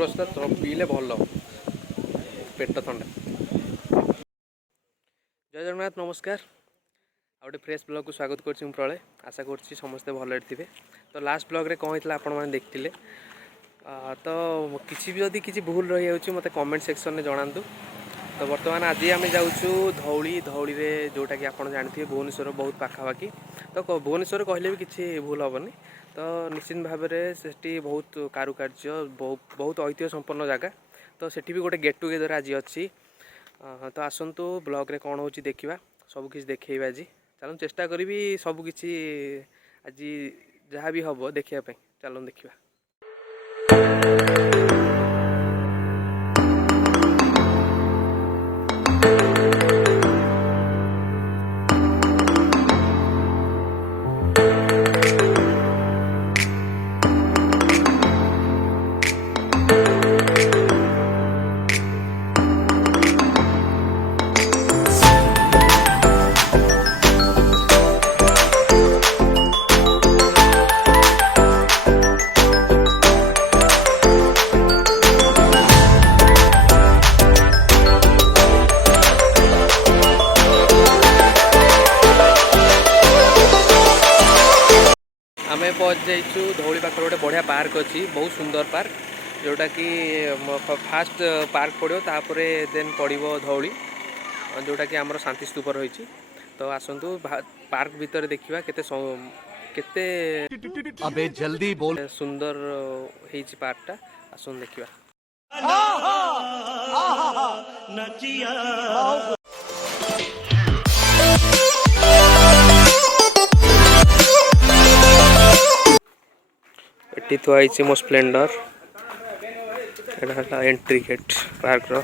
रसटा पीले भल पेट थंडा। जय जगन्नाथ नमस्कार। आउटे फ्रेश ब्लॉग को स्वागत करछि प्रलय। आशा करछि समस्ते भल थे। तो लास्ट ब्लॉग रे कौन होता आपण मैंने देखते तो किसी भी जदि किसी भूल रही है मत कमेंट सेक्शन में जनातु। तो बर्तमान आज आम जाऊँ धौली धौली रे जोटा कि आप जानते भुवनेश्वर बहुत पाखापाखि। तो भुवनेश्वर कहले भी किसी भूल हेनी। तो निश्चित भाव में से बहुत कारुकार्य बहुत ऐतिह्य संपन्न जगह। तो सेठी भी गोटे गेट टुगेदर आज अच्छी। तो आसतु ब्लॉग रे कौन हो देखा सबकि देखा आज चलो चेष्टा करी सबकि आज जहाँ भी हम देखापी चलो देखा। आम पहुँच जाइछु धौली पाखर गोटे बढ़िया पार्क अच्छी बहुत सुंदर पार्क जोटा कि फास्ट पार्क पड़ो तापर देन पड़ो धौली जोटा कि आमर शांतिस्तूप रही। तो आसतु पार्क भितर देखा केते अबे जल्दी बोल सुंदर है पार्कटा आसतु देखा। एटी थुआई मो स्प्लेंडर एटा एंट्री गेट पार्क रो।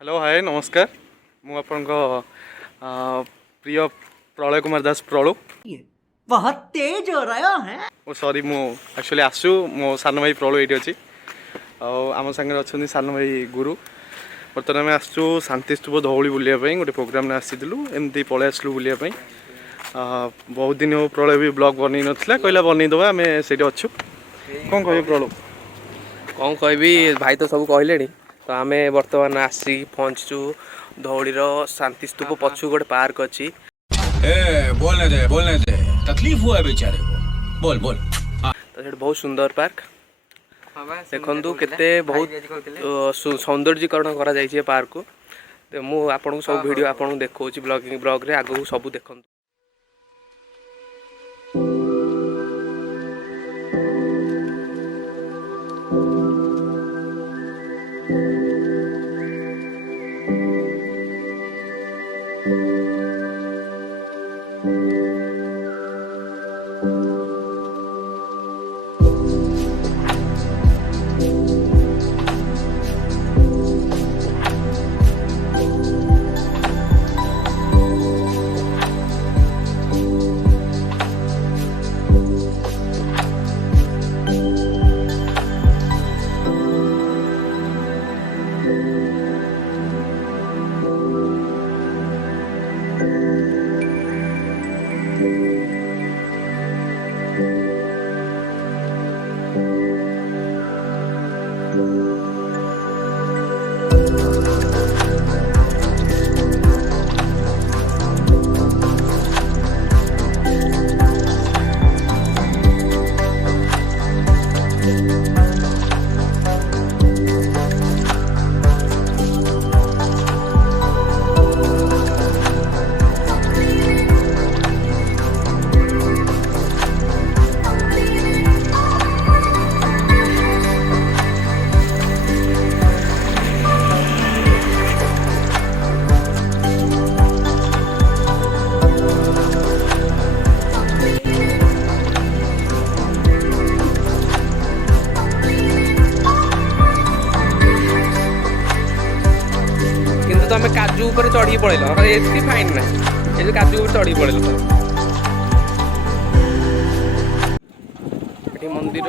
हेलो हाय नमस्कार मु आपन प्रिय प्रलय कुमार दास प्रलु बहुत तेज हो रहा है। ओ सॉरी मु एक्चुअली आसु मो सान भाई प्रलु ये अच्छी आम सागर अच्छा सान भाई गुरु बर्तमान आम आसु शांतिस्तूप धौली बुलायापाई गोटे प्रोग्राम आसीलु एमती पलि आसलु बुलायापाई। बहुत दिन हो प्रलय भी ब्लॉग बन नाला कहला बनईदे आम से अच्छु कौन कह प्रलु कौन कह भाई तो सब कहले। तो आम बर्तमान आसी पहुँचु धौलीर शांतिस्तूप पछु गोटे पार्क अच्छी। बोलने दे तकलीफ हुआ है बेचारे को बोल बोल। तो बहुत सुंदर पार्क देखु केते बहुत सौंदर्यीकरण करा जाइए पार्क को। तो मु आपन सब वीडियो आपन देखो ब्लॉग रे आगो सब देखु। आम काजू ऊपर चढ़ी पड़ेल ये फाइन ना ये काजू ऊपर चढ़ी पड़ेल ये मंदिर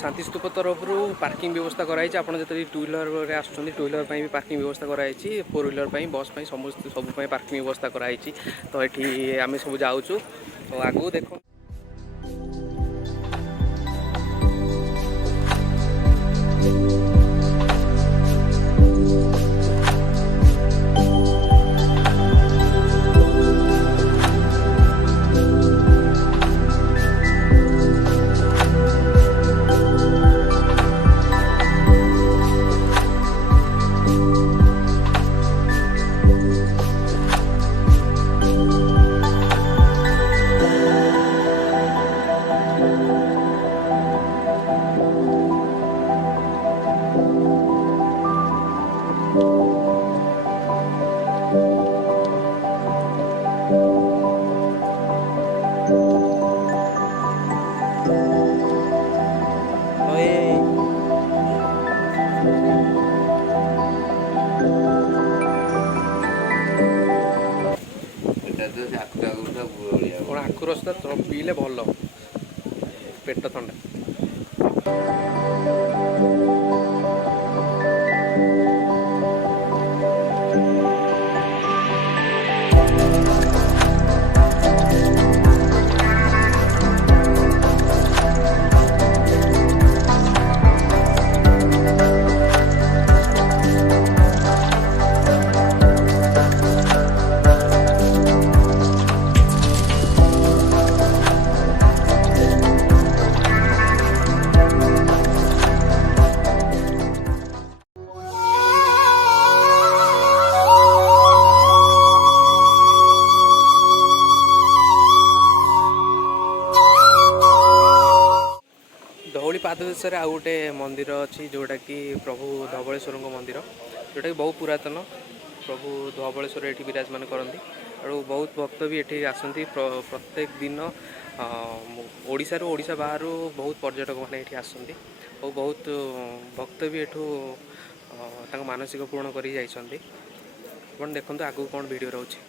शांतिस्तूप तरफ पार्किंग व्यवस्था कराई आप जो टू व्हीलर आसुँच टू व्हीलर भी पार्किंग व्यवस्था कराई फोर व्हीलर बस समस्त सब पार्किंग व्यवस्था कराई तो ये आम सब जाऊँ तो आगू देख आखु रस पीले भल पेट थंडा धौली पाददेश आउ गोटे मंदिर अच्छी जोटा कि प्रभु धवलेश्वर मंदिर जोटा कि बहुत पुरातन प्रभु धवलेश्वर ये विराजमान करती और बहुत भक्त भी ये आसती प्रत्येक दिन ओडिशा ओडिशा बाहर बहुत पर्यटक मैंने ये आसती और बहुत भक्त भी एठू मानसिक पूर्ण कर देखते आगू कौन वीडियो रोचे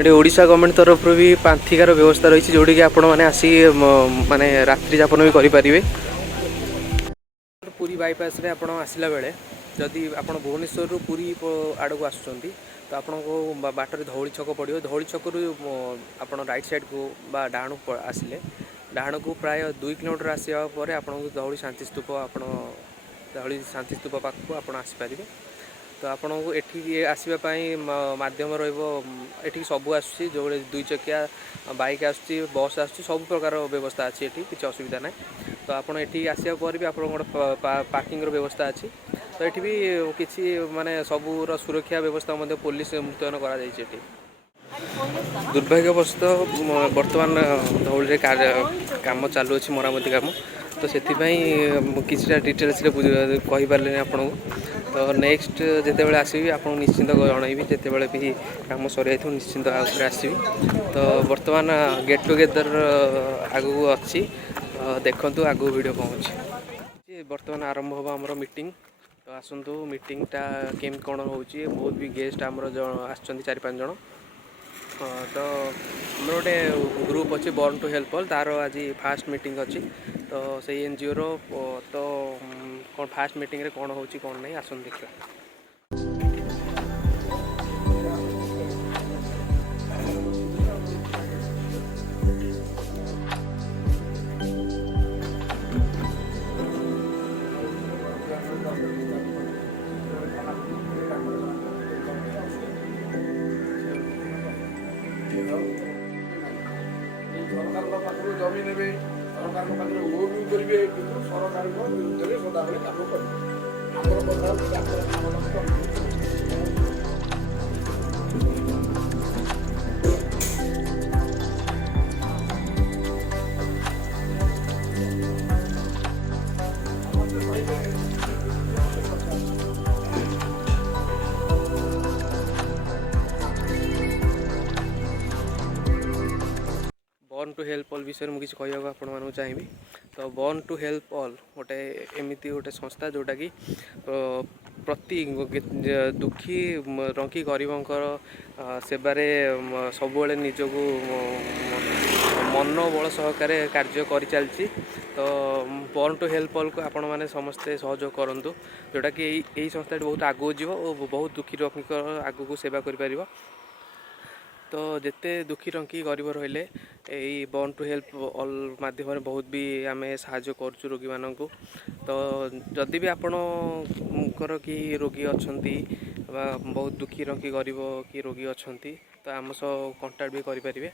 ये ओडिशा गवर्नमेंट तरफ भी पांथिकार व्यवस्था रही जोटी कि आपण मैंने आसी माने रात्रि यापन भी करें पुरी बाईपास रे आपण आसला बेले जदि आपण भुवनेश्वर पुरी आड़ को आसुँच तो आपण को बाटर धौली छक पड़ो धौली छक आपण राइट साइड को बा डाण आसिले डाण को प्राय 2 किलोमीटर आसा पर आपण धौली शांतिस्तूप आपण धौली शांतिस्तूप पाखक आपण आसीपारे तो आपन को एठी आसवाई मध्यम रही सबू आसूँ जो 2 चकिया बाइक आसूँ बस आसूँ सब प्रकार व्यवस्था अच्छी ये किसी असुविधा ना तो आपड़ ये आसा पर भी आप पार्किंग व्यवस्था अच्छी तो ये भी किसी माने सबूर सुरक्षा व्यवस्था पुलिस मुतयन कर दुर्भाग्यवशतः बर्तमान धौली काम चालू अच्छी मरामती काम तो से किसी डिटेल्स कहीपारे आपन को तो नेक्स्ट जिते बड़े आसबि आपको निश्चिंत जनइबी जिते बड़े भी काम सर निश्चिंत आगे आसबि तो बर्तमान गेट टुगेदर आगू अच्छी देखु आगू वीडियो कौन अच्छी बर्तमान आरंभ हम आमर मीटिंग तो आसतु मीटिंगटा केम कौन हो बहुत भी गेस्ट आमर आसछन्ति 4-5 जन तो आमर गोटे ग्रुप अच्छी बॉर्न टू हेल्प तार आज फास्ट मीटिंग अच्छी तो से एनजीओ रो तो कौन फास्ट मीटिंग रे कौन होची कौन नहीं आसन देखिए। ସରକାରଙ୍କ ପାଖରୁ ଜମି ନେବେ, ସରକାରଙ୍କ ପାଖରେ ଓ ବି କରିବେ, କିନ୍ତୁ ସରକାରଙ୍କ ବିରୁଦ୍ଧରେ ସଦାବେଳେ କାମ କରିବେ। ଆମର କଥା ହେଉଛି ଆମର बर्न टू हेल्प ऑल विषय मुझे कहवाक आपण चाहिए। तो बर्न टू हेल्प ऑल गोटे एमती गोटे संस्था जोटा कि प्रति दुखी रंकी गरीबंकर सेवारे सबुबले निजको मनोबल सहकारे कार्य कर चलती। तो बर्न टू हेल्प ऑल को आपण मैंने समस्ते सहयोग करूँ, जोटा कि यही संस्था बहुत आगू जीव और बहुत दुखी रंकी आग को सेवा कर। तो जिते दुखी रंकी गरीब रहिले यही बर्न टू हेल्प ऑल माध्यम बहुत भी आम साहाय्य करुँ रोगी मानक। तो जदि भी आपणकर कि रोगी अच्छा बहुत दुखी रंकी गरीब कि रोगी अच्छा तो आम सह कंटाक्ट भी करेंगे।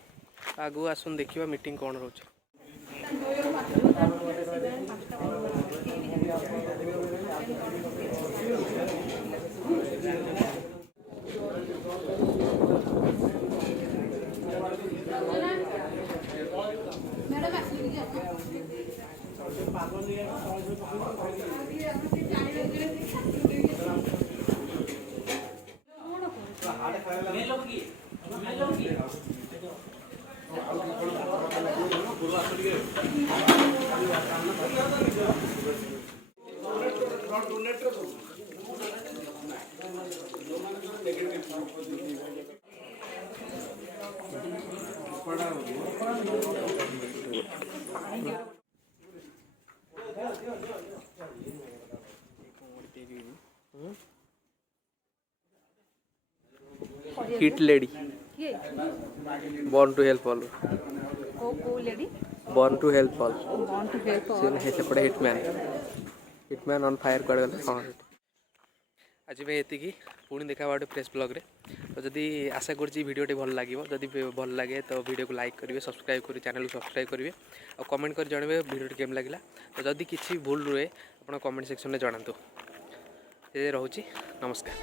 आगू आसन देखा मीटिंग कौन रोचे। Hit lady born to help all lady born to help all want to help सेपटे हिटमैन ऑन फायर कड़े गले। हाँ आज मैं ये पुणी देखा गोटे फ्रेश ब्लॉग रे। तो जदि आशा करुँच भिडियोटी भल लगे, जदि भल लगे तो वीडियो को लाइक करेंगे, सब्सक्राइब करेंगे, चैनल को सब्सक्राइब करेंगे और कमेंट कर जानवे भिडियोटी केम लगे। तो जदि किसी भूल रुए आप कमेंट सेक्शन में जनातु। ये रोचे नमस्कार।